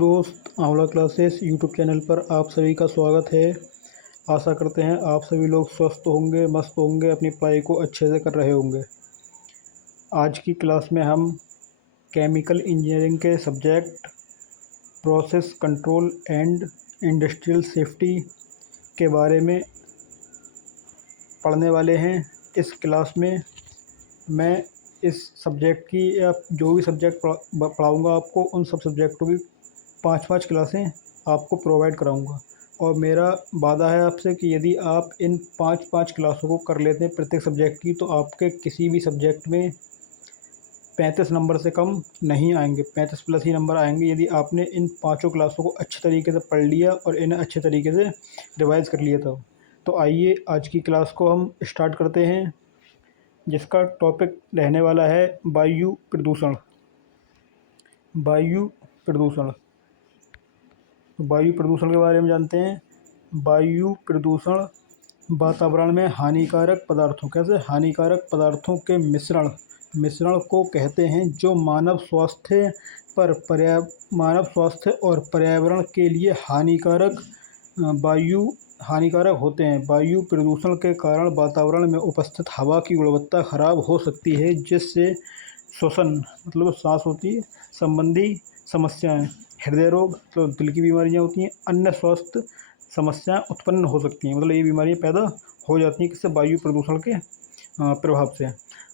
दोस्त आंवला classes YouTube channel पर आप सभी का स्वागत है। आशा करते हैं आप सभी लोग स्वस्थ होंगे, मस्त होंगे, अपनी पढ़ाई को अच्छे से कर रहे होंगे। आज की क्लास में हम केमिकल इंजीनियरिंग के subject process control and industrial safety के बारे में पढ़ने वाले हैं। इस क्लास में मैं इस सब्जेक्ट की या जो भी सब्जेक्ट पढ़ाऊँगा आपको, उन सब सब्जेक्टों की 5-5 क्लासें आपको प्रोवाइड कराऊंगा। और मेरा वादा है आपसे कि यदि आप इन 5-5 क्लासों को कर लेते हैं प्रत्येक सब्जेक्ट की, तो आपके किसी भी सब्जेक्ट में 35 नंबर से कम नहीं आएंगे, 35 प्लस ही नंबर आएंगे यदि आपने इन 5 क्लासों को अच्छे तरीके से पढ़ लिया और इन्हें अच्छे तरीके से रिवाइज कर लिया था। तो आइए आज की क्लास को हम स्टार्ट करते हैं, जिसका टॉपिक रहने वाला है वायु प्रदूषण। वायु प्रदूषण वायु प्रदूषण के बारे में जानते हैं। वायु प्रदूषण वातावरण में हानिकारक पदार्थों के मिश्रण को कहते हैं, जो मानव स्वास्थ्य और पर्यावरण के लिए हानिकारक होते हैं। वायु प्रदूषण के कारण वातावरण में उपस्थित हवा की गुणवत्ता खराब हो सकती है, जिससे श्वसन मतलब सांस होती है संबंधी समस्याएं, हृदय रोग तो दिल की बीमारियां होती हैं, अन्य स्वास्थ्य समस्याएं उत्पन्न हो सकती हैं। मतलब ये बीमारियां पैदा हो जाती हैं किससे? वायु प्रदूषण के प्रभाव से।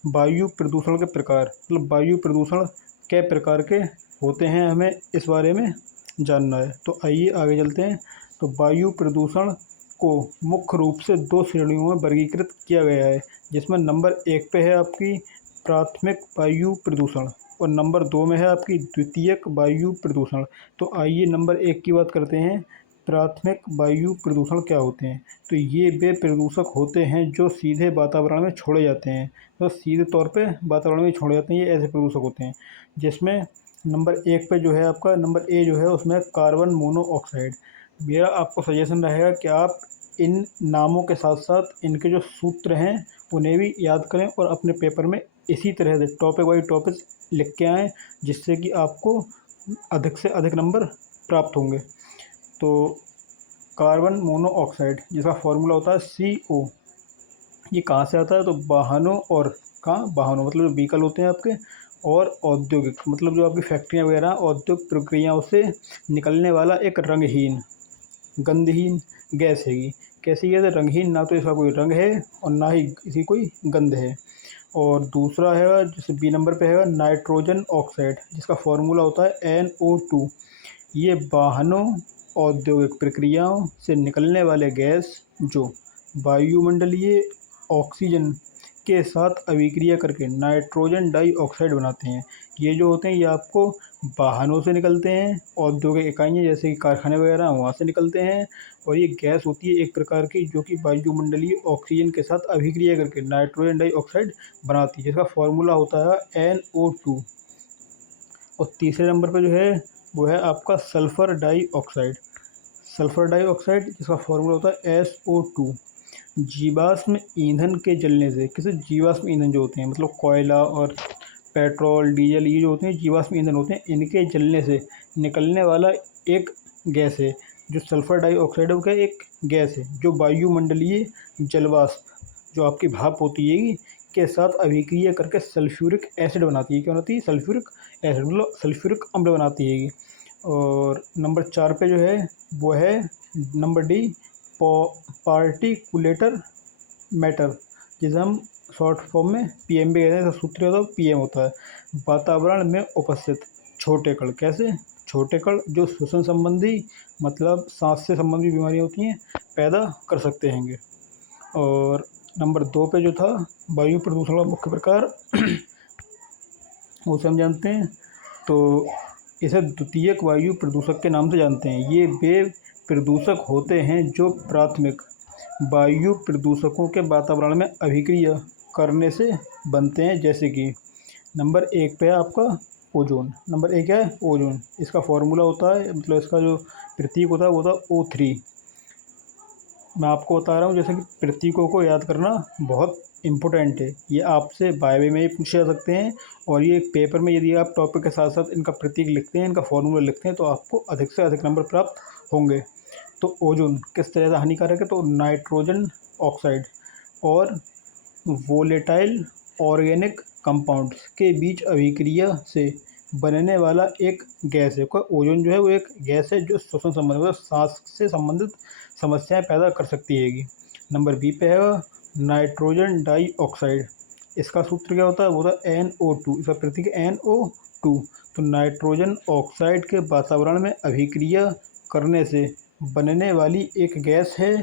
वायु प्रदूषण के प्रकार मतलब वायु प्रदूषण कै प्रकार के होते हैं, हमें इस बारे में जानना है। तो आइए आगे चलते हैं। तो वायु प्रदूषण को मुख्य रूप से 2 श्रेणियों में वर्गीकृत किया गया है, जिसमें नंबर 1 पे है आपकी प्राथमिक वायु प्रदूषण और नंबर 2 में है आपकी द्वितीयक वायु प्रदूषण। तो आइए नंबर 1 की बात करते हैं। प्राथमिक वायु प्रदूषण क्या होते हैं? तो ये वे प्रदूषक होते हैं जो सीधे वातावरण में छोड़े जाते हैं, तो सीधे तौर पे वातावरण में छोड़े जाते हैं। ये ऐसे प्रदूषक होते हैं जिसमें नंबर 1 पे जो है आपका नंबर ए जो है, उसमें कार्बन मोनोऑक्साइड। मेरा आपको सजेशन रहेगा कि आप इन नामों के साथ साथ इनके जो सूत्र हैं उन्हें भी याद करें और अपने पेपर में इसी तरह से टॉपिक वाइज टॉपिक लिख के आएँ, जिससे कि आपको अधिक से अधिक नंबर प्राप्त होंगे। तो कार्बन मोनोऑक्साइड, जिसका फॉर्मूला होता है CO, ये कहाँ से आता है? तो वाहनों मतलब जो व्हीकल होते हैं आपके, और औद्योगिक मतलब जो आपकी फैक्ट्रियाँ वगैरह औद्योगिक प्रक्रियाओं से निकलने वाला एक गंधहीन गैस हैगी। कैसी गैस है? रंगहीन, ना तो इसका कोई रंग है और ना ही इसकी कोई गंध है। और दूसरा है जैसे बी नंबर पे है नाइट्रोजन ऑक्साइड, जिसका फॉर्मूला होता है NO2। ये वाहनों औद्योगिक प्रक्रियाओं से निकलने वाले गैस जो वायुमंडलीय ऑक्सीजन के साथ अभिक्रिया करके नाइट्रोजन डाइऑक्साइड बनाते हैं। ये जो होते हैं ये आपको वाहनों से निकलते हैं, औद्योगिक इकाइयाँ जैसे कि कारखाने वगैरह वहाँ से निकलते हैं, और ये गैस होती है एक प्रकार की जो कि वायुमंडलीय ऑक्सीजन के साथ अभिक्रिया करके नाइट्रोजन डाइऑक्साइड बनाती है, जिसका फॉर्मूला होता है NO2। और तीसरे नंबर पर जो है वो है आपका सल्फ़र डाइऑक्साइड, जिसका फॉर्मूला होता है SO2। जीवाश्म ईंधन के जलने से, जीवाश्म ईंधन जो होते हैं मतलब कोयला और पेट्रोल डीजल, ये जो होते हैं जीवाश्म ईंधन होते हैं, इनके जलने से निकलने वाला एक गैस है जो सल्फ़र डाइऑक्साइड का एक गैस है, जो वायुमंडलीय जलवाष्प जो आपकी भाप होती है के साथ अभिक्रिया करके सल्फ्यूरिक एसिड बनाती है। क्या बनाती है? सल्फ्यूरिक एसिड मतलब सल्फ्यूरिक अम्ल बनाती है। और नंबर 4 पे जो है वो है नंबर D पार्टिकुलेटर मैटर, जिसे हम शॉर्ट फॉर्म में PM भी कहते हैं। इसका सूत्र होता है PM होता है वातावरण में उपस्थित छोटे कण। कैसे? छोटे कण जो श्वसन संबंधी मतलब सांस से संबंधी बीमारियां होती हैं पैदा कर सकते हैं। और नंबर 2 पे जो था वायु प्रदूषण का मुख्य प्रकार वो हम जानते हैं, तो इसे द्वितीयक वायु प्रदूषक के नाम से जानते हैं। ये वे प्रदूषक होते हैं जो प्राथमिक वायु प्रदूषकों के वातावरण में अभिक्रिया करने से बनते हैं, जैसे कि नंबर 1 पे है आपका ओजोन। नंबर 1 है ओजोन, इसका फॉर्मूला होता है मतलब इसका जो प्रतीक होता है वो होता है O3। मैं आपको बता रहा हूँ जैसे कि प्रतीकों को याद करना बहुत इम्पोर्टेंट है, ये आपसे वाइवा में ही पूछे जा सकते हैं। और ये एक पेपर में यदि आप टॉपिक के साथ साथ इनका प्रतीक लिखते हैं, इनका फॉर्मूला लिखते हैं, तो आपको अधिक से अधिक नंबर प्राप्त होंगे। तो ओजोन किस तरह से हानिकारक है? तो नाइट्रोजन ऑक्साइड और वोलेटाइल ऑर्गेनिक कंपाउंड्स के बीच अभिक्रिया से बनने वाला एक गैस है। ओजोन जो है वो एक गैस है जो श्वसन संबंधी मतलब सांस से संबंधित समस्याएं पैदा कर सकती हैगी। नंबर बी पे है नाइट्रोजन डाइऑक्साइड। इसका सूत्र क्या होता है? वो होता है NO2, इसका प्रतीक NO2। तो नाइट्रोजन ऑक्साइड के वातावरण में अभिक्रिया करने से बनने वाली एक गैस है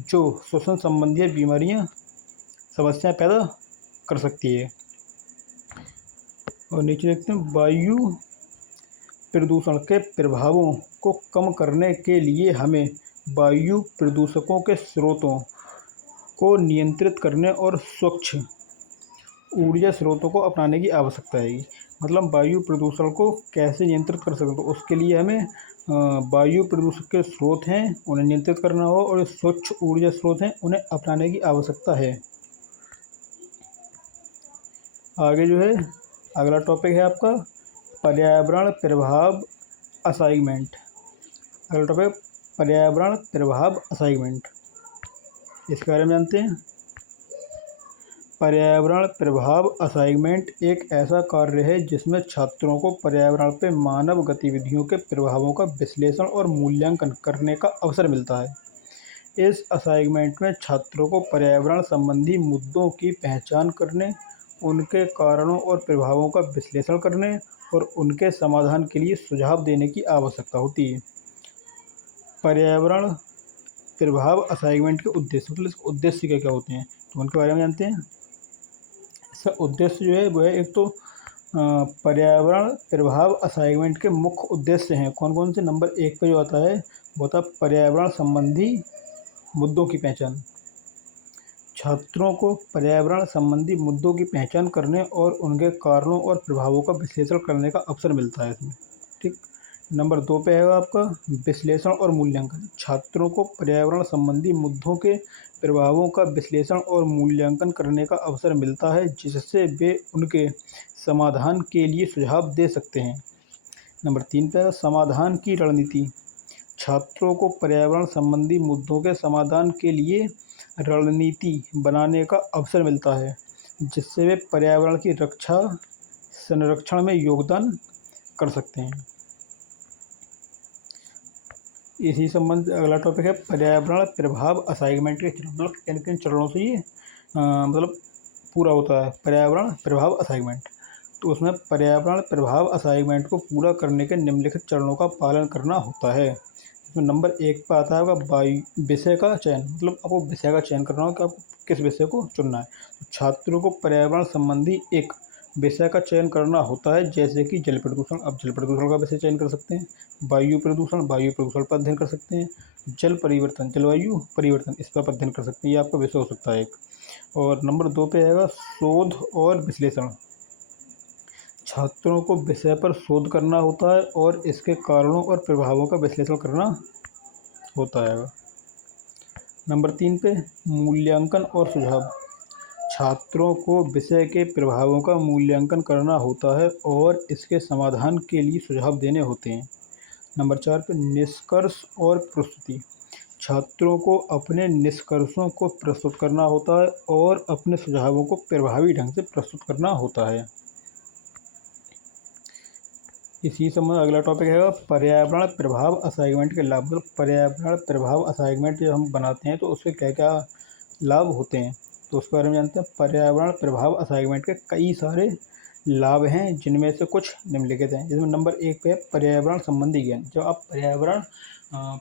जो श्वसन संबंधी बीमारियां समस्याएं पैदा कर सकती है। और नीचे देखते हैं वायु प्रदूषण के प्रभावों को कम करने के लिए हमें वायु प्रदूषकों के स्रोतों को नियंत्रित करने और स्वच्छ ऊर्जा स्रोतों को अपनाने की आवश्यकता है। मतलब वायु प्रदूषण को कैसे नियंत्रित कर सकते हैं? तो उसके लिए हमें वायु प्रदूषक के स्रोत हैं उन्हें नियंत्रित करना हो और स्वच्छ ऊर्जा स्रोत हैं उन्हें अपनाने की आवश्यकता है। आगे जो है अगला टॉपिक है आपका पर्यावरण प्रभाव असाइनमेंट। अगला टॉपिक पर्यावरण प्रभाव असाइनमेंट, इसके बारे में जानते हैं। पर्यावरण प्रभाव असाइनमेंट एक ऐसा कार्य है जिसमें छात्रों को पर्यावरण पर मानव गतिविधियों के प्रभावों का विश्लेषण और मूल्यांकन करने का अवसर मिलता है। इस असाइनमेंट में छात्रों को पर्यावरण संबंधी मुद्दों की पहचान करने, उनके कारणों और प्रभावों का विश्लेषण करने और उनके समाधान के लिए सुझाव देने की आवश्यकता होती है। पर्यावरण प्रभाव असाइनमेंट के उद्देश्य, मतलब इसके उद्देश्य क्या क्या होते हैं तो उनके बारे में जानते हैं। इसका उद्देश्य जो है वो है एक तो पर्यावरण प्रभाव असाइनमेंट के मुख्य उद्देश्य हैं कौन कौन से। नंबर 1 पे जो आता है वो होता है पर्यावरण संबंधी मुद्दों की पहचान। छात्रों को पर्यावरण संबंधी मुद्दों की पहचान करने और उनके कारणों और प्रभावों का विश्लेषण करने का अवसर मिलता है इसमें, ठीक। नंबर 2 पे है आपका विश्लेषण और मूल्यांकन। छात्रों को पर्यावरण संबंधी मुद्दों के प्रभावों का विश्लेषण और मूल्यांकन करने का अवसर मिलता है जिससे वे उनके समाधान के लिए सुझाव दे सकते हैं। नंबर 3 पे है समाधान की रणनीति। छात्रों को पर्यावरण संबंधी मुद्दों के समाधान के लिए रणनीति बनाने का अवसर मिलता है जिससे वे पर्यावरण की रक्षा संरक्षण में योगदान कर सकते हैं। इसी संबंध अगला टॉपिक है पर्यावरण प्रभाव असाइनमेंट के चरण, मतलब किन किन चरणों से ये मतलब पूरा होता है पर्यावरण प्रभाव असाइनमेंट। तो उसमें पर्यावरण प्रभाव असाइनमेंट को पूरा करने के निम्नलिखित चरणों का पालन करना होता है। इसमें नंबर 1 पर आता है आपका विषय का चयन, मतलब आपको विषय का चयन करना हो कि आपको किस विषय को चुनना है। तो छात्रों को पर्यावरण संबंधी एक विषय का चयन करना होता है जैसे कि जल प्रदूषण। अब जल प्रदूषण का विषय चयन कर सकते हैं, वायु प्रदूषण पर अध्ययन कर सकते हैं, जल परिवर्तन जलवायु परिवर्तन इस पर अध्ययन कर सकते हैं, ये आपका विषय हो सकता है एक। और नंबर 2 पे आएगा शोध और विश्लेषण। छात्रों को विषय पर शोध करना होता है और इसके कारणों और प्रभावों का विश्लेषण करना होता है। नंबर 3 पे मूल्यांकन और सुझाव। छात्रों को विषय के प्रभावों का मूल्यांकन करना होता है और इसके समाधान के लिए सुझाव देने होते हैं। नंबर 4 पे निष्कर्ष और प्रस्तुति। छात्रों को अपने निष्कर्षों को प्रस्तुत करना होता है और अपने सुझावों को प्रभावी ढंग से प्रस्तुत करना होता है। इसी समय अगला टॉपिक है पर्यावरण प्रभाव असाइनमेंट के लाभ। मतलब पर्यावरण प्रभाव असाइनमेंट जब हम बनाते हैं तो उसके क्या क्या लाभ होते हैं तो उसके बारे में जानते हैं। पर्यावरण प्रभाव असाइनमेंट के कई सारे लाभ हैं जिनमें से कुछ निम्नलिखित हैं। जिसमें नंबर 1 पे पर्यावरण संबंधी ज्ञान। जब आप पर्यावरण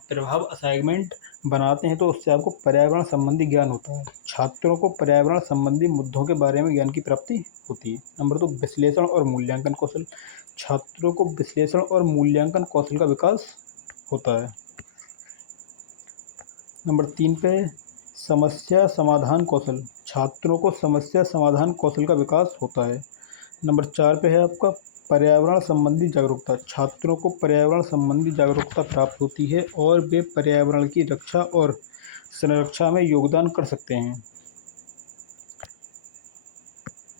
प्रभाव असाइनमेंट बनाते हैं तो उससे आपको पर्यावरण संबंधी ज्ञान होता है। छात्रों को पर्यावरण संबंधी मुद्दों के बारे में ज्ञान की प्राप्ति होती है। नंबर 2 विश्लेषण और मूल्यांकन कौशल। छात्रों को विश्लेषण और मूल्यांकन कौशल का विकास होता है। नंबर 3 पे समस्या समाधान कौशल। छात्रों को समस्या समाधान कौशल का विकास होता है। नंबर 4 पे है आपका पर्यावरण संबंधी जागरूकता। छात्रों को पर्यावरण संबंधी जागरूकता प्राप्त होती है और वे पर्यावरण की रक्षा और संरक्षा में योगदान कर सकते हैं।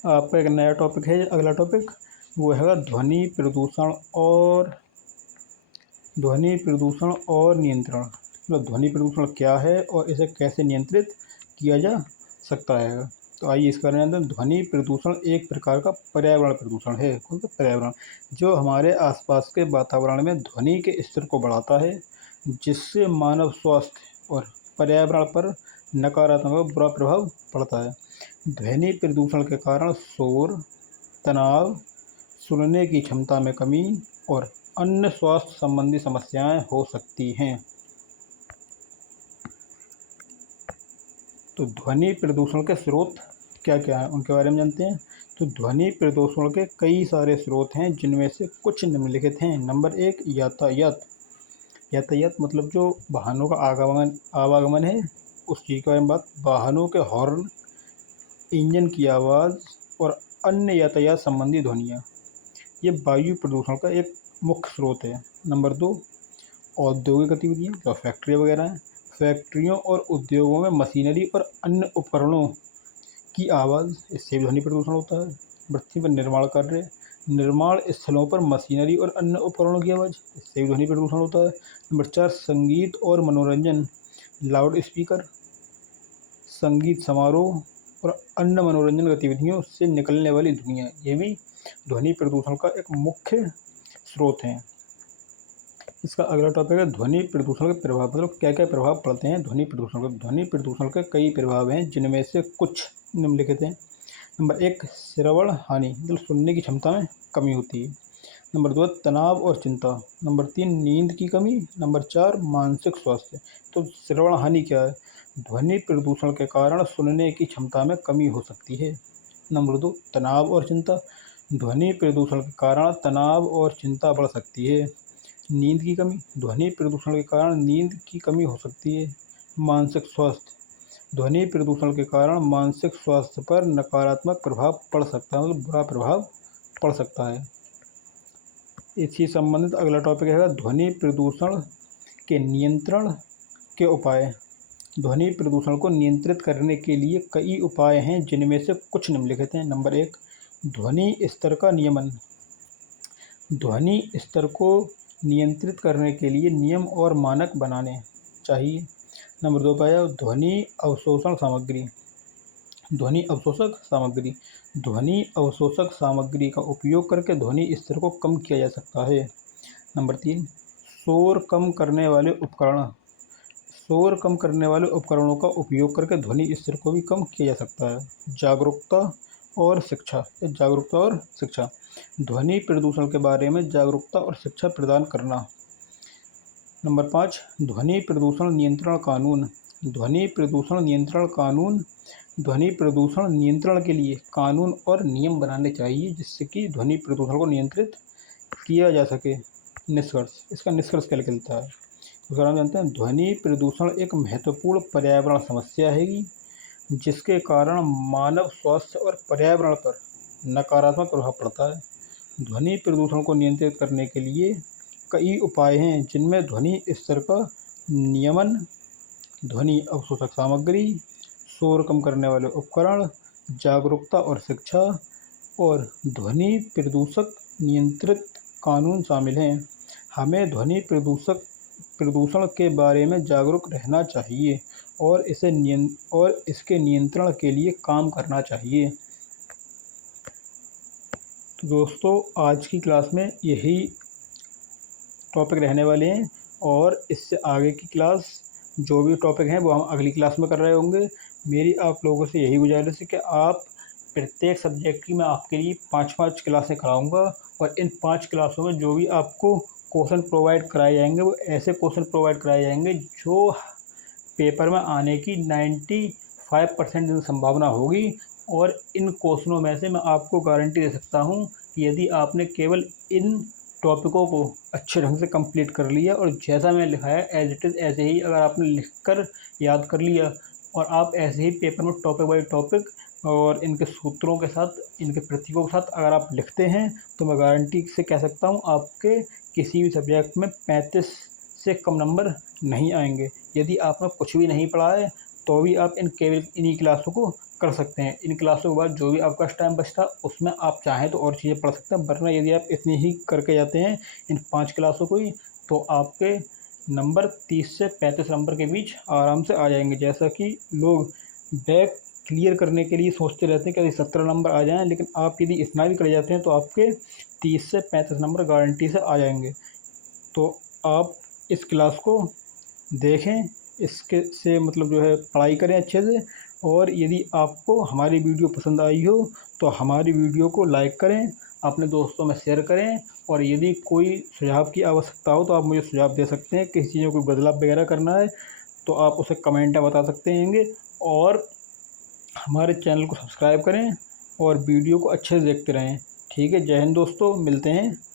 आपका एक नया टॉपिक है, अगला टॉपिक वो है ध्वनि प्रदूषण और नियंत्रण। मतलब ध्वनि प्रदूषण क्या है और इसे कैसे नियंत्रित किया जा सकता है। तो आइए इसके बारे में जानते हैं। ध्वनि प्रदूषण एक प्रकार का पर्यावरण प्रदूषण है। कौन सा? पर्यावरण, जो हमारे आसपास के वातावरण में ध्वनि के स्तर को बढ़ाता है, जिससे मानव स्वास्थ्य और पर्यावरण पर नकारात्मक और बुरा प्रभाव पड़ता है। ध्वनि प्रदूषण के कारण शोर, तनाव, सुनने की क्षमता में कमी और अन्य स्वास्थ्य संबंधी समस्याएं हो सकती हैं। तो ध्वनि प्रदूषण के स्रोत क्या क्या हैं, उनके बारे में जानते हैं। तो ध्वनि प्रदूषण के कई सारे स्रोत हैं, जिनमें से कुछ निम्नलिखित हैं। नंबर 1, यातायात। यातायात मतलब जो वाहनों का आवागमन है, उस चीज़ के बारे में बात। वाहनों के हॉर्न, इंजन की आवाज़ और अन्य यातायात संबंधी ध्वनियाँ, ये वायु प्रदूषण का एक मुख्य स्रोत है। नंबर 2, औद्योगिक गतिविधियाँ, जो फैक्ट्री वगैरह हैं। फैक्ट्रियों और उद्योगों में मशीनरी और अन्य उपकरणों की आवाज़, इससे भी ध्वनि प्रदूषण होता है। नंबर 3 पर निर्माण कार्य, निर्माण स्थलों पर मशीनरी और अन्य उपकरणों की आवाज़, इससे भी ध्वनि प्रदूषण होता है। नंबर 4, संगीत और मनोरंजन, लाउड स्पीकर, संगीत समारोह और अन्य मनोरंजन गतिविधियों से निकलने वाली ध्वनियाँ, ये भी ध्वनि प्रदूषण का एक मुख्य स्रोत हैं। इसका अगला टॉपिक है ध्वनि प्रदूषण के प्रभाव। मतलब क्या क्या प्रभाव पड़ते हैं ध्वनि प्रदूषण के। ध्वनि प्रदूषण के कई प्रभाव हैं, जिनमें से कुछ निम्नलिखित हैं। नंबर 1, श्रवण हानि, मतलब सुनने की क्षमता में कमी होती है। नंबर 2, तनाव और चिंता। नंबर 3, नींद की कमी। नंबर 4, मानसिक स्वास्थ्य। तो श्रवण हानि क्या है? ध्वनि प्रदूषण के कारण सुनने की क्षमता में कमी हो सकती है। नंबर 2, तनाव और चिंता। ध्वनि प्रदूषण के कारण तनाव और चिंता बढ़ सकती है। नींद की कमी, ध्वनि प्रदूषण के कारण नींद की कमी हो सकती है। मानसिक स्वास्थ्य, ध्वनि प्रदूषण के कारण मानसिक स्वास्थ्य पर नकारात्मक प्रभाव पड़ सकता है, मतलब बुरा प्रभाव पड़ सकता है। इसी संबंधित अगला टॉपिक है ध्वनि प्रदूषण के नियंत्रण के उपाय। ध्वनि प्रदूषण को नियंत्रित करने के लिए कई उपाय हैं, जिनमें से कुछ निम्नलिखित हैं। नंबर 1, ध्वनि स्तर का नियमन। ध्वनि स्तर को नियंत्रित करने के लिए नियम और मानक बनाने चाहिए। नंबर 2 पाया ध्वनि अवशोषण सामग्री। ध्वनि अवशोषक सामग्री, ध्वनि अवशोषक सामग्री का उपयोग करके ध्वनि स्तर को कम किया जा सकता है। नंबर 3, शोर कम करने वाले उपकरण। शोर कम करने वाले उपकरणों का उपयोग करके ध्वनि स्तर को भी कम किया जा सकता है। जागरूकता और शिक्षा, ध्वनि प्रदूषण के बारे में जागरूकता और शिक्षा प्रदान करना। नंबर 5, ध्वनि प्रदूषण नियंत्रण कानून। ध्वनि प्रदूषण नियंत्रण कानून, ध्वनि प्रदूषण नियंत्रण के लिए कानून और नियम बनाने चाहिए, जिससे कि ध्वनि प्रदूषण को नियंत्रित किया जा सके। निष्कर्ष, इसका निष्कर्ष क्या निकलता है उसका नाम जानते हैं। ध्वनि प्रदूषण एक महत्वपूर्ण पर्यावरण समस्या है, जिसके कारण मानव स्वास्थ्य और पर्यावरण पर नकारात्मक प्रभाव पड़ता है। ध्वनि प्रदूषण को नियंत्रित करने के लिए कई उपाय हैं, जिनमें ध्वनि स्तर का नियमन, ध्वनि अवशोषक सामग्री, शोर कम करने वाले उपकरण, जागरूकता और शिक्षा और ध्वनि प्रदूषक नियंत्रित कानून शामिल हैं। हमें ध्वनि प्रदूषण के बारे में जागरूक रहना चाहिए और इसके नियंत्रण के लिए काम करना चाहिए। तो दोस्तों, आज की क्लास में यही टॉपिक रहने वाले हैं, और इससे आगे की क्लास जो भी टॉपिक हैं वो हम अगली क्लास में कर रहे होंगे। मेरी आप लोगों से यही गुजारिश है कि आप प्रत्येक सब्जेक्ट की मैं आपके लिए 5-5 क्लासें कराऊंगा, और इन 5 क्लासों में जो भी आपको क्वेश्चन प्रोवाइड कराए जाएंगे वो ऐसे क्वेश्चन प्रोवाइड कराए जाएंगे जो पेपर में आने की 95% संभावना होगी। और इन क्वेश्चनों में से मैं आपको गारंटी दे सकता हूँ कि यदि आपने केवल इन टॉपिकों को अच्छे ढंग से कंप्लीट कर लिया और जैसा मैं लिखा है एज इट इज़ ऐसे ही अगर आपने लिखकर याद कर लिया, और आप ऐसे ही पेपर में टॉपिक बाय टॉपिक और इनके सूत्रों के साथ, इनके प्रतीकों के साथ अगर आप लिखते हैं, तो मैं गारंटी से कह सकता हूँ आपके किसी भी सब्जेक्ट में 35 से कम नंबर नहीं आएंगे। यदि आपने कुछ भी नहीं पढ़ा है तो भी आप इन्हीं क्लासों को कर सकते हैं। इन क्लासों के बाद जो भी आपका टाइम बचता है उसमें आप चाहें तो और चीज़ें पढ़ सकते हैं, वरना यदि आप इतनी ही करके जाते हैं इन 5 क्लासों को ही, तो आपके नंबर 30 से 35 नंबर के बीच आराम से आ जाएंगे। जैसा कि लोग बैक क्लियर करने के लिए सोचते रहते हैं कि यदि 17 नंबर आ जाएं, लेकिन आप यदि इतना भी कर जाते हैं तो आपके 30 से 35 नंबर गारंटी से आ जाएंगे। तो आप इस क्लास को देखें, इसके से मतलब जो है पढ़ाई करें अच्छे से। और यदि आपको हमारी वीडियो पसंद आई हो तो हमारी वीडियो को लाइक करें, अपने दोस्तों में शेयर करें। और यदि कोई सुझाव की आवश्यकता हो तो आप मुझे सुझाव दे सकते हैं, किसी चीज़ में कोई बदलाव वगैरह करना है तो आप उसे कमेंट में बता सकते हैंगे। और हमारे चैनल को सब्सक्राइब करें और वीडियो को अच्छे से देखते रहें। ठीक है, जय हिंद दोस्तों, मिलते हैं।